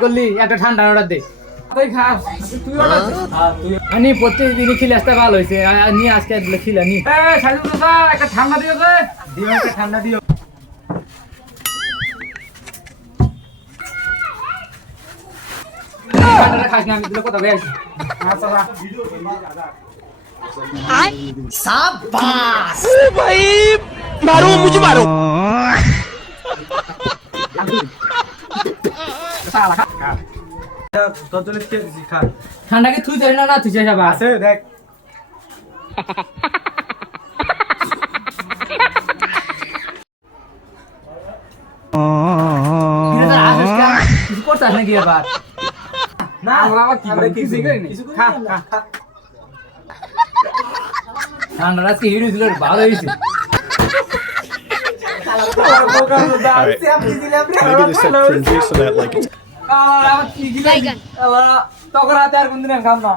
করলি একটা ঠান্ডা অর্ডার দে তুই খাস তুই অর্ডার দে আমি প্রত্যেকদিনই খিলে আসতে ভালো হয়েছে নিয়ে আজকে খিলা নি সাজু দাদা একটা ঠান্ডা দিও যে দিও একটা ঠান্ডা দিও ঠান্ডাটা খাস না আমি দিলে কথা বলে আসি शाबाश भाई मारो मुझे मारो ঠান্ডা কি তুই জানি না তুই যাই যাবা আছে দেখ কিছু করতে নাকি এবার না আমরা আবার কি কিছু করিনি খা খা খা ঠান্ডা আজকে হিরো ছিল ভালো হয়েছে Maybe they said cringy so that like it's তখন রাতে আর কোনদিন খাম না